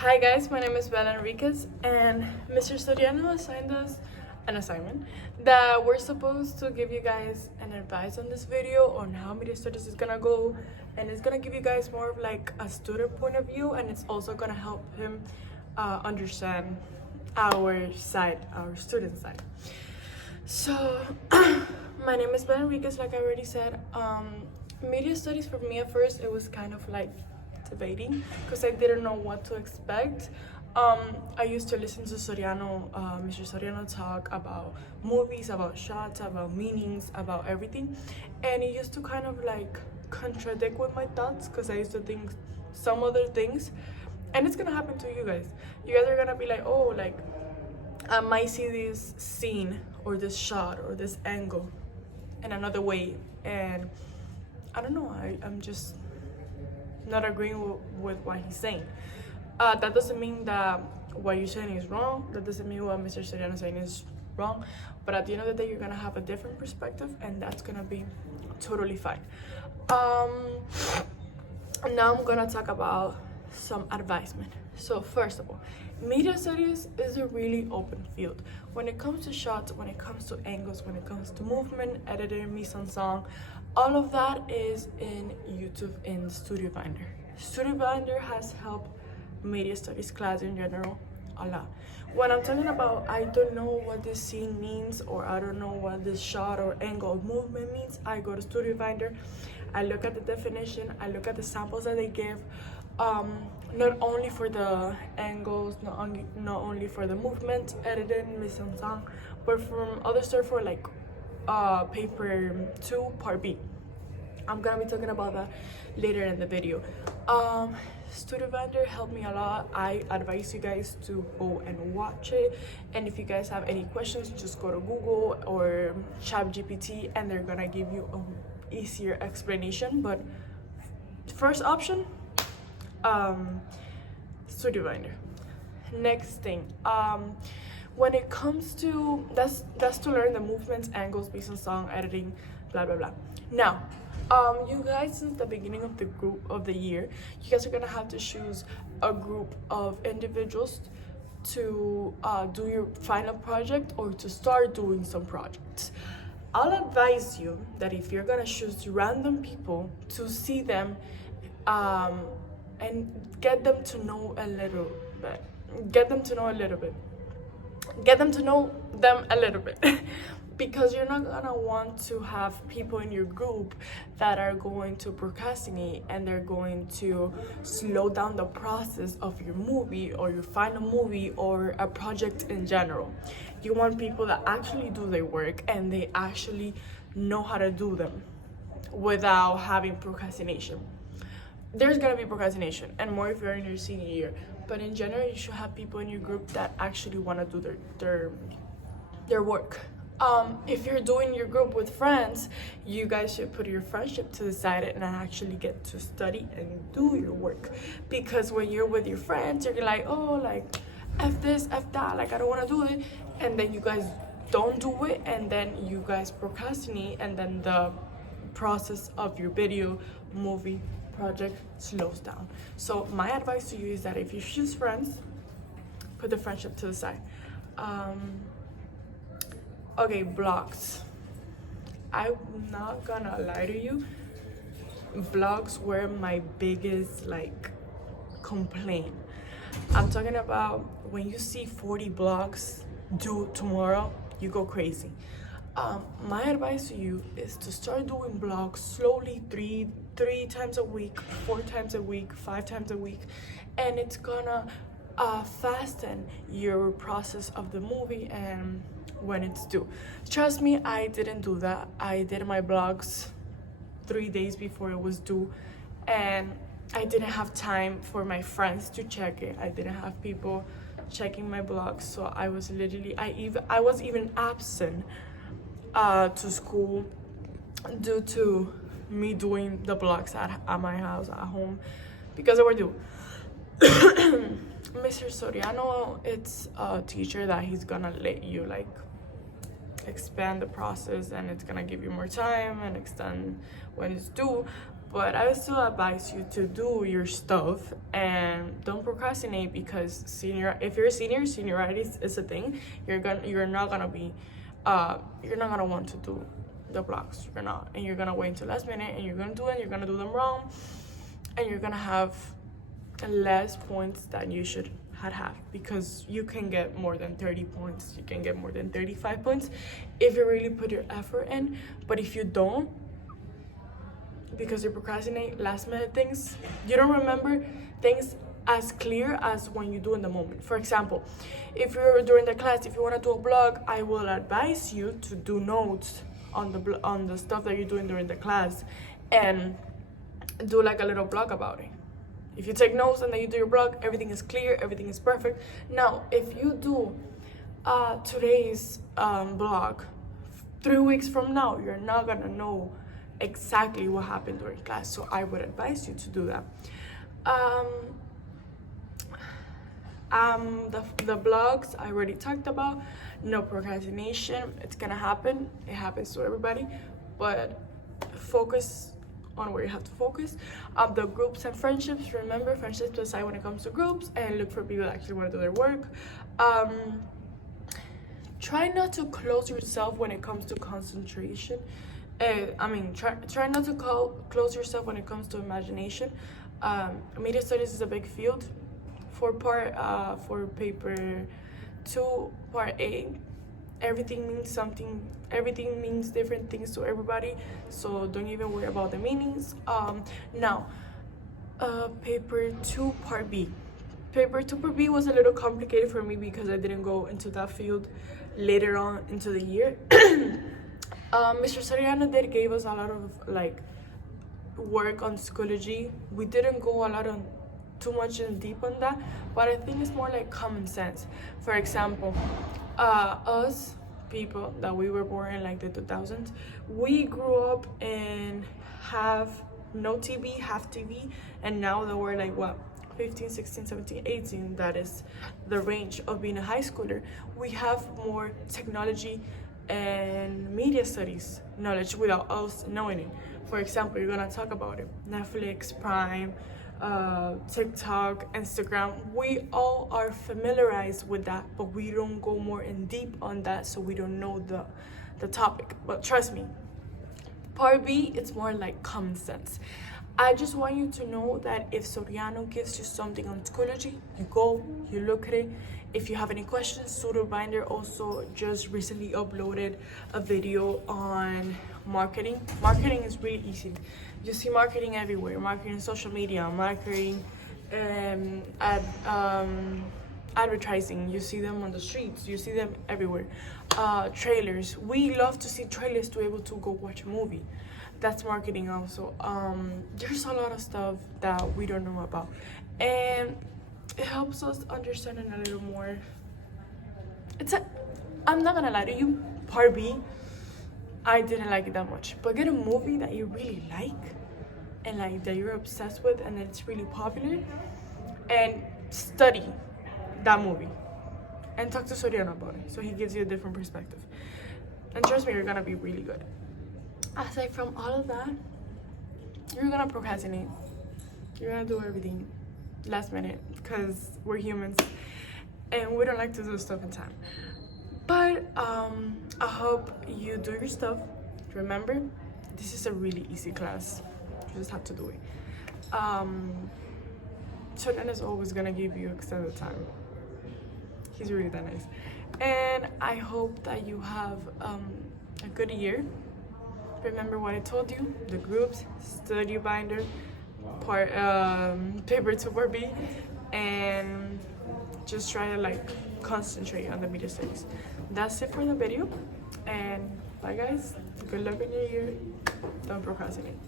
Hi guys, my name is Bella Enriquez and Mr. Soriano assigned us an assignment that we're supposed to give you guys an advice on this video on how media studies is gonna go, and it's gonna give you guys more of like a student point of view, and it's also gonna help him understand our side, our student side. So my name is Bella Enriquez, like I already said. Media studies for me at first it was kind of like debating because I didn't know what to expect. I used to listen to Mr. Soriano talk about movies, about shots, about meanings, about everything, and it used to kind of like contradict with my thoughts because I used to think some other things, and it's gonna happen to you guys. You guys are gonna be like, oh, like I might see this scene or this shot or this angle in another way, and I don't know, I'm just not agreeing with what he's saying. That doesn't mean that what you're saying is wrong. That doesn't mean what Mr. Soriano is saying is wrong. But at the end of the day, you're gonna have a different perspective, and that's gonna be totally fine. Now I'm gonna talk about some advisement. So first of all, media studies is a really open field. When it comes to shots, when it comes to angles, when it comes to movement, editing, mise-en-scène, all of that is in YouTube in Studio Finder. Studio Finder has helped media studies class in general a lot. When I'm talking about I don't know what this scene means, or I don't know what this shot or angle or movement means, I go to Studio Finder, I look at the definition, I look at the samples that they give, not only for the angles, not only for the movement, editing, mise-en-scène, but from other stuff for like paper 2 part B. I'm gonna be talking about that later in the video. Studio Finder helped me a lot. I advise you guys to go and watch it, and if you guys have any questions, just go to Google or ChatGPT and they're gonna give you an easier explanation. But first option, Studio Finder. Next thing, when it comes to that's to learn the movements, angles, mise-en-scène, editing, blah blah blah. Now, you guys, since the beginning of the group of the year, you guys are gonna have to choose a group of individuals to do your final project or to start doing some projects. I'll advise you that if you're gonna choose random people, to see them and get them to know a little bit. Get them to know them a little bit. Because you're not gonna want to have people in your group that are going to procrastinate and they're going to slow down the process of your movie or your final movie or a project in general. You want people that actually do their work and they actually know how to do them without having procrastination. There's gonna be procrastination, and more if you're in your senior year, but in general you should have people in your group that actually want to do their work. If you're doing your group with friends, you guys should put your friendship to the side and actually get to study and do your work. Because when you're with your friends, you're like, oh, like F this, F that, like I don't want to do it, and then you guys don't do it, and then you guys procrastinate, and then the process of your video, movie, project slows down. So my advice to you is that if you choose friends, put the friendship to the side. Okay, vlogs. I'm not gonna lie to you, vlogs were my biggest like complaint. I'm talking about when you see 40 vlogs due tomorrow, you go crazy. My advice to you is to start doing vlogs slowly, three times a week, 4 times a week, 5 times a week, and it's gonna fasten your process of the movie and when it's due. Trust me, I didn't do that. I did my vlogs 3 days before it was due, and I didn't have time for my friends to check it. I didn't have people checking my vlogs, so I was literally I was even absent to school due to me doing the vlogs at my house at home because they were due. Mr. Soriano, it's a teacher that he's gonna let you like expand the process, and it's gonna give you more time and extend when it's due. But I would still advise you to do your stuff and don't procrastinate. procrastinate because if you're a senior, seniority is a thing. You're not gonna want to do the blocks. You're not, and you're gonna wait until last minute, and you're gonna do it, and you're gonna do them wrong, and you're gonna have less points than you should have, because you can get more than 30 points, you can get more than 35 points if you really put your effort in. But if you don't, because you procrastinate last minute things, you don't remember things as clear as when you do in the moment. For example, if you're during the class, if you want to do a blog, I will advise you to do notes on the stuff that you're doing during the class, and do like a little blog about it. If you take notes and then you do your blog, everything is clear, everything is perfect. Now, if you do today's blog, 3 weeks from now, you're not gonna know exactly what happened during class. So I would advise you to do that. The blogs I already talked about. No procrastination. It's gonna happen. It happens to everybody, but focus on where you have to focus. The groups and friendships, remember, friendships decide when it comes to groups, and look for people that actually want to do their work. Try not to close yourself when it comes to concentration. Try not to close yourself when it comes to imagination. Media studies is a big field. For paper 2, part A, everything means something. Everything means different things to everybody, so don't even worry about the meanings. Now, paper 2, part B. Paper 2, part B was a little complicated for me because I didn't go into that field later on into the year. Mr. Soriano gave us a lot of work on Schoology. We didn't go too much in deep on that, but I think it's more like common sense. For example, us people that we were born in the 2000s, we grew up and have no TV, half TV, and now that we're 15, 16, 17, 18, that is the range of being a high schooler, we have more technology and media studies knowledge without us knowing it. For example, you're gonna talk about it: Netflix, Prime, TikTok, Instagram. We all are familiarized with that, but we don't go more in deep on that, so we don't know the topic. But trust me, part B, it's more like common sense. I just want you to know that if Soriano gives you something on Schoology, you go, you look at it. If you have any questions, Pseudobinder also just recently uploaded a video on marketing. Marketing is really easy. You see marketing everywhere. Marketing, social media, marketing, advertising. You see them on the streets. You see them everywhere. Trailers. We love to see trailers to be able to go watch a movie. That's marketing also. There's a lot of stuff that we don't know about, and it helps us understand it a little more. I'm not gonna lie to you, part B, I didn't like it that much. But get a movie that you really like, and that you're obsessed with, and it's really popular, and study that movie, and talk to Soriano about it, so he gives you a different perspective. And trust me, you're gonna be really good. Aside from all of that, you're gonna procrastinate. You're gonna do everything last minute, because we're humans and we don't like to do stuff in time. But I hope you do your stuff. Remember, this is a really easy class. You just have to do it. Chodan is always gonna give you extended time. He's really that nice. And I hope that you have a good year. Remember what I told you: the groups, study binder, paper 2, part B, and just try to concentrate on the media studies. That's it for the video, and bye guys. Good luck in your year. Don't procrastinate.